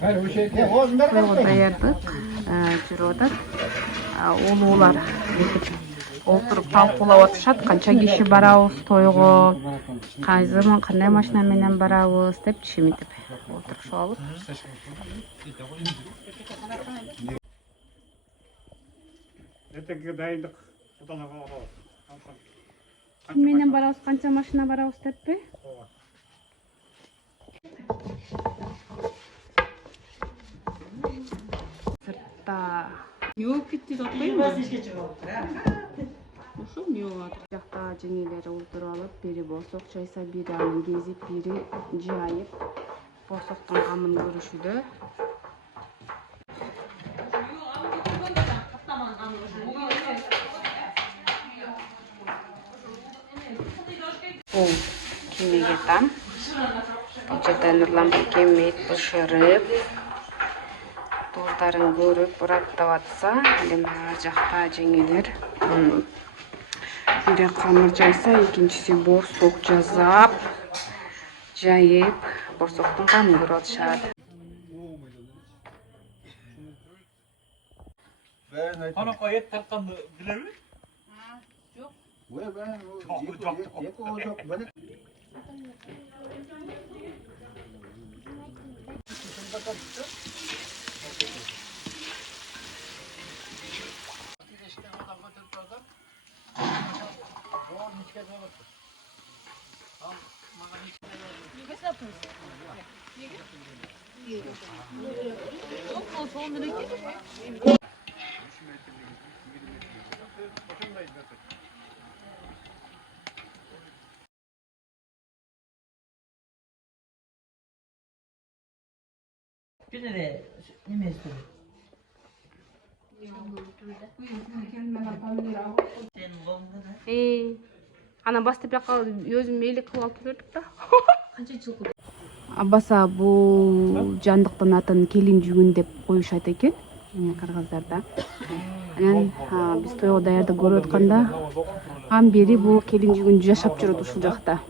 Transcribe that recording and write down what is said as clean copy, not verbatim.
тойго даярдык жүрүп атат. Улуулар отуруп талкуулап атышат, канча киши барабыз тойго, кандай машина менен барабыз деп чимитип отурушуп алып. Эртеңки дайындык Ким менен барабыз, канча машина барабыз деппи? Сыртта мөөп кетти деп атпайбы? Ошо мөөп атат. Жакта жеңелери отуруп алып, бири борсок чайса, бири аны кезип, бири жайып, борсоктун камын көрүшүдө. Бул кемеге там. Бул жерде Нурлан Бекемет бышырып, тоздарын көрүп, ыраттап атса, эми ар жакта жеңелер бири камыр жайса, экинчиси борсок жазап, жайып, борсоктун камын көрүп атышат. Канакка эт тартканды билеби? Жок. Жок. Günere nimesi? Ана бас деп жака өзүм элек кылып алып келдик да. Канча жыл? Абаса бул жандыктын атын келин жүгүн деп коюшат экен, кыргыздарда. Анан биз тойго даярдык көрүп атканда, ан бери бул келин жүгүн жашап жүрөт ушул жакта.